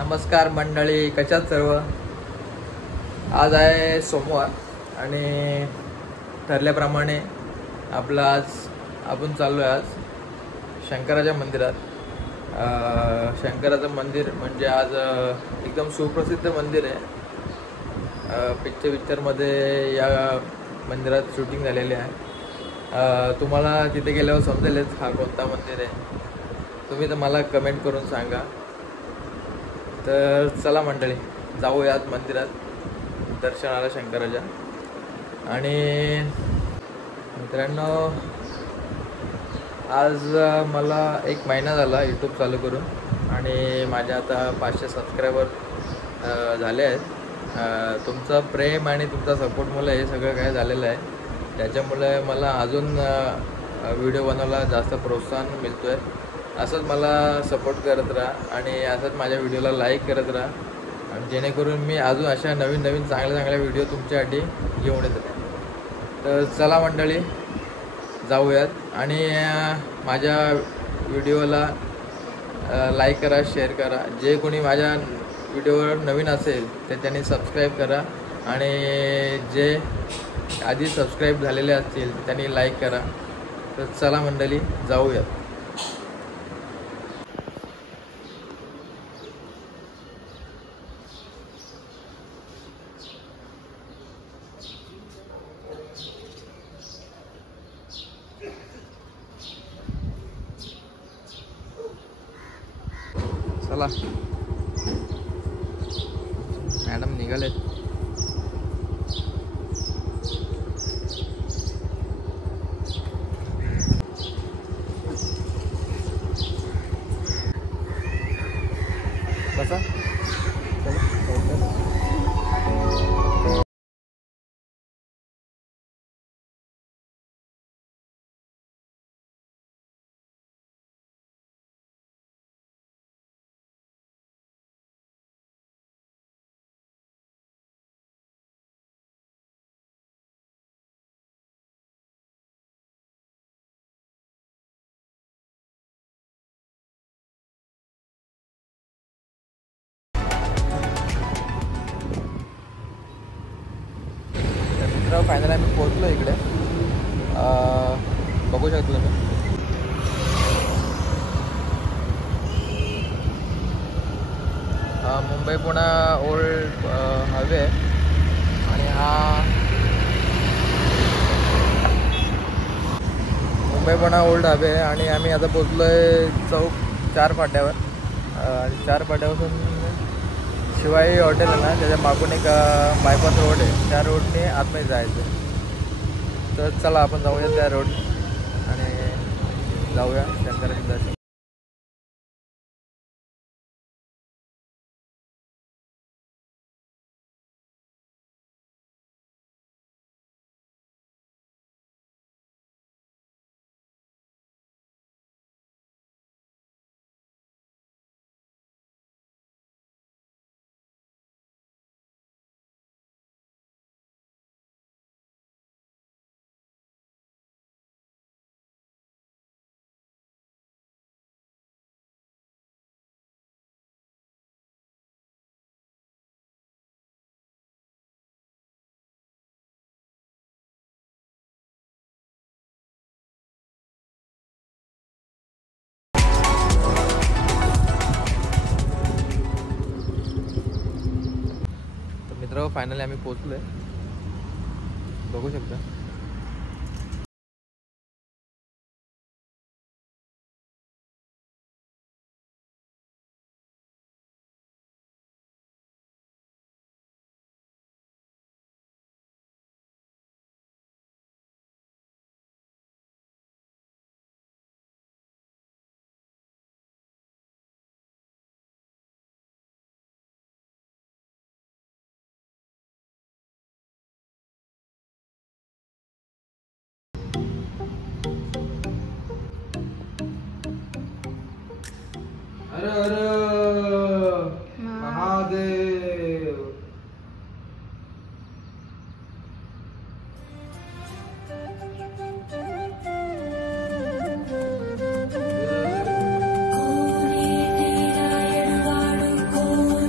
नमस्कार मंडळी, कशात सर्व. आज आहे सोमवार आणि ठरल्याप्रमाणे आपलं आज आपण चाललो आहे आज शंकराच्या मंदिरात. शंकराचं मंदिर म्हणजे आज एकदम सुप्रसिद्ध मंदिर आहे. पिक्चरमध्ये या मंदिरात शूटिंग झालेले आहे. तुम्हाला तिथे गेल्यावर समजेलच हा कोणता मंदिर आहे. तुम्ही तर मला कमेंट करून सांगा. तर चला मंडळी, जाऊयात मंदिरात दर्शनाला शंकराच्या. आणि मित्रांनो, आज मला 1 महिना झाला यूट्यूब चालू करून आणि माझे आता 500 सबस्क्रायबर झाले आहेत. तुमचं प्रेम आणि तुमचा सपोर्टमुळे हे सगळं काय झालेलं आहे. त्याच्यामुळे मला अजून व्हिडिओ बनवायला जास्त प्रोत्साहन मिळतो आहे. असंच मला सपोर्ट करत राहा आणि असंच माझ्या व्हिडिओला लाईक करत राहा, आणि जेणेकरून मी अजून अशा नवीन चांगल्या व्हिडिओ तुमच्यासाठी घेऊन येत आहे. तर चला मंडळी, जाऊयात आणि माझ्या व्हिडिओला लाईक करा, शेअर करा. जे कोणी माझ्या व्हिडिओवर नवीन असेल तर त्यांनी सबस्क्राईब करा, आणि जे आधी सबस्क्राईब झालेले असतील त्यांनी लाईक करा. तर चला मंडळी, जाऊयात. चला, मॅडम निघालेत. बसा. फायनल आम्ही पोहोचलो इकडे. बघू शकतो तुम्ही. मुंबई पुणे ओल्ड हायवे आहे आणि हा मुंबई पुणे ओल्ड हायवे आहे. आणि आम्ही आता पोहोचलो आहे चौक 4 फाट्यावर. आणि 4 फाट्यापासून शिवाई हॉटेल आहे ना, त्याच्या मागून एक बायपास रोड आहे. त्या रोडने आतमध्ये जायचं. तर चला आपण जाऊया त्या रोड आणि जाऊया शंकराचं दर्शन. मित्र, फायनली आम्ही पोहोचलो आहे. बघू शकता. हर हर महादेव. कोणी तेरा एडवाडू कोणी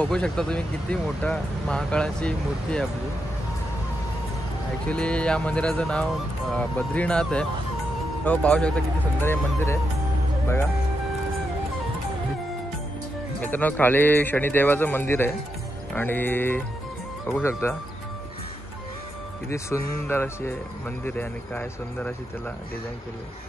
बघू शकता तुम्ही किती मोठा महाकाळाची मूर्ती आहे आपली. ॲक्च्युली या मंदिराचं नाव बद्रीनाथ आहे. तो पाहू शकता किती सुंदर हे मंदिर आहे बघा मित्रांनो. खाली शनिदेवाचं मंदिर आहे आणि बघू शकता किती सुंदर असे मंदिर आहे आणि काय सुंदर अशी त्याला डिझाईन केली आहे.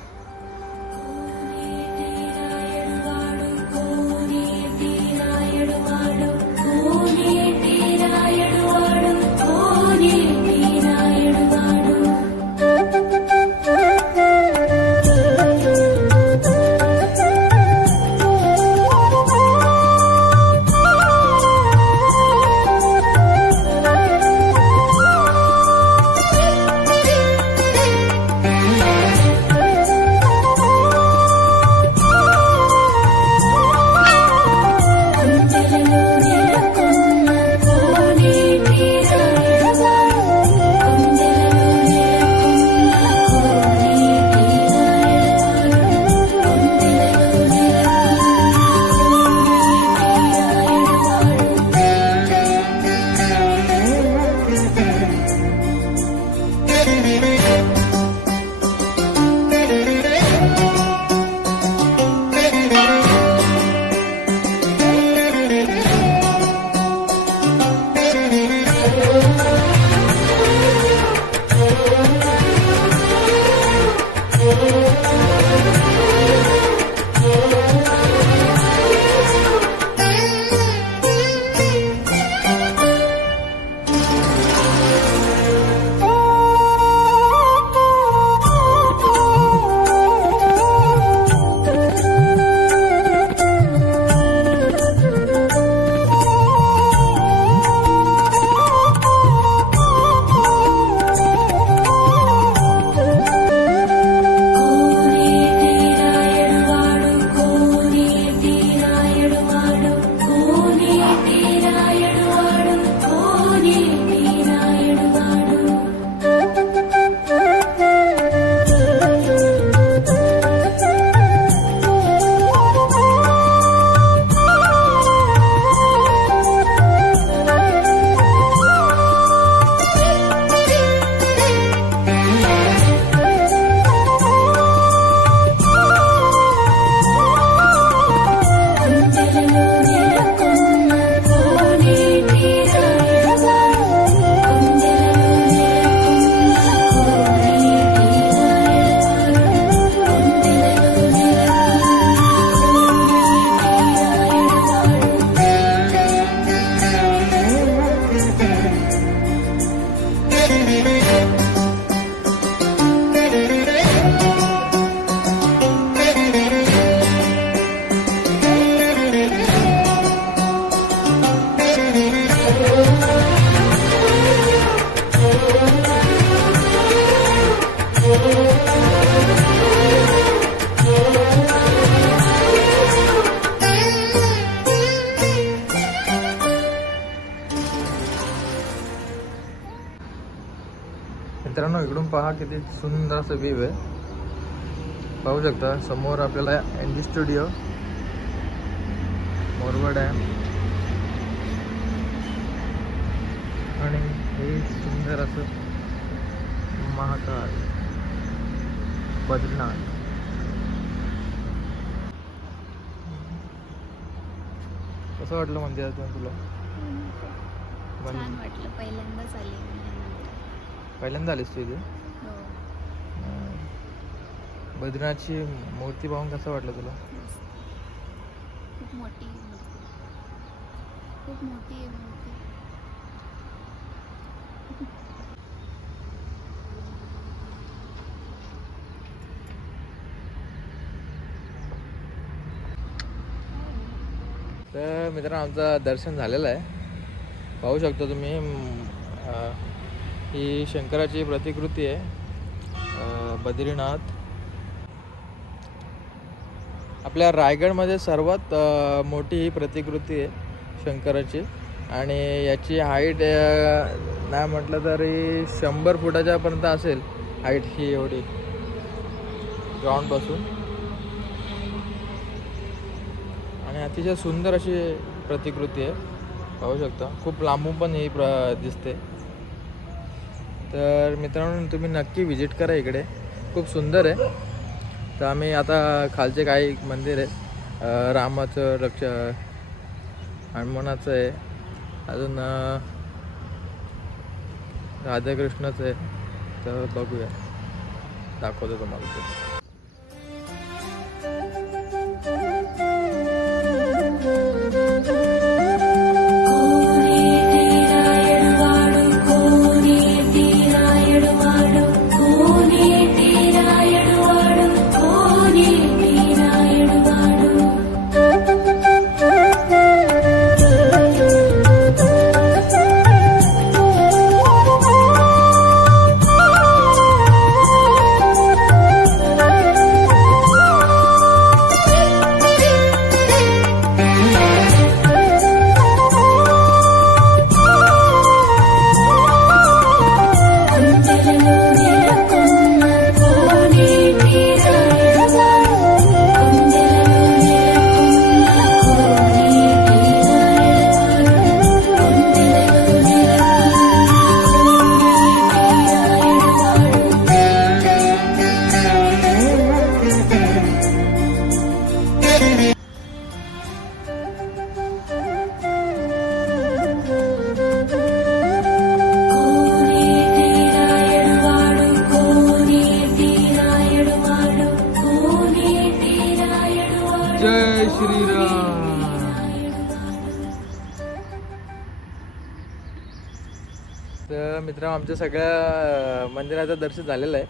मित्रांनो इकडून पहा किती सुंदर असं व्ह्यू आहे. पाहू शकता समोर आपल्याला एनजी स्टुडिओ, मोरवा डॅम आणि हे सुंदर असं महाकाळ बद्रीनाथ. कसं वाटलं मंदिरातून तुला? छान वाटलं. पहिल्यांदाच आले मी या मंदिरात. पहिल्यांदा आलीस तू इथे? हो. बद्रीनाथची मूर्ती पाहून कसं वाटलं तुला? खूप मोठी मूर्ती, खूप मोठी आहे मूर्ती. तर मित्रांनो आमचं दर्शन झालेलं आहे. पाहू शकता तुम्ही ही शंकराची प्रतिकृती आहे बद्रीनाथ. आपल्या रायगडमध्ये सर्वात मोठी ही प्रतिकृती आहे शंकराची आणि याची हाईट नाही म्हटलं तरी 100 फुटाच्या पर्यंत असेल हाईट ही एवढी ग्राउंडपासून. आणि अतिशय सुंदर अशी प्रतिकृती आहे. पाहू शकता खूप लांबून पण ही दिसते. तर मित्रांनो तुम्ही नक्की व्हिजिट करा इकडे, खूप सुंदर आहे. तर आम्ही आता खालचे काही मंदिर आहे, रामाचं हनुमानाचं आहे, अजून राधाकृष्णाचं आहे. तर बघूया, दाखवतो तुम्हाला ते. जय श्रीराम. तर मित्रांनो आमच्या सगळ्या मंदिराचं दर्शन झालेलं आहे.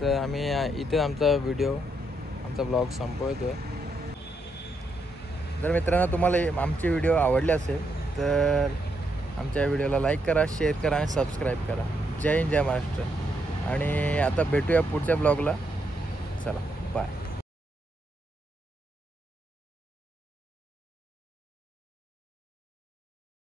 तर आम्ही इथे आमचा ब्लॉग संपवतोय. जर मित्रांनो तुम्हाला आमची व्हिडिओ आवडली असेल तर आमच्या व्हिडिओला लाईक करा, शेअर करा आणि सबस्क्राईब करा. जय हिंद, जय महाराष्ट्र. आणि आता भेटूया पुढच्या ब्लॉगला. चला बाय.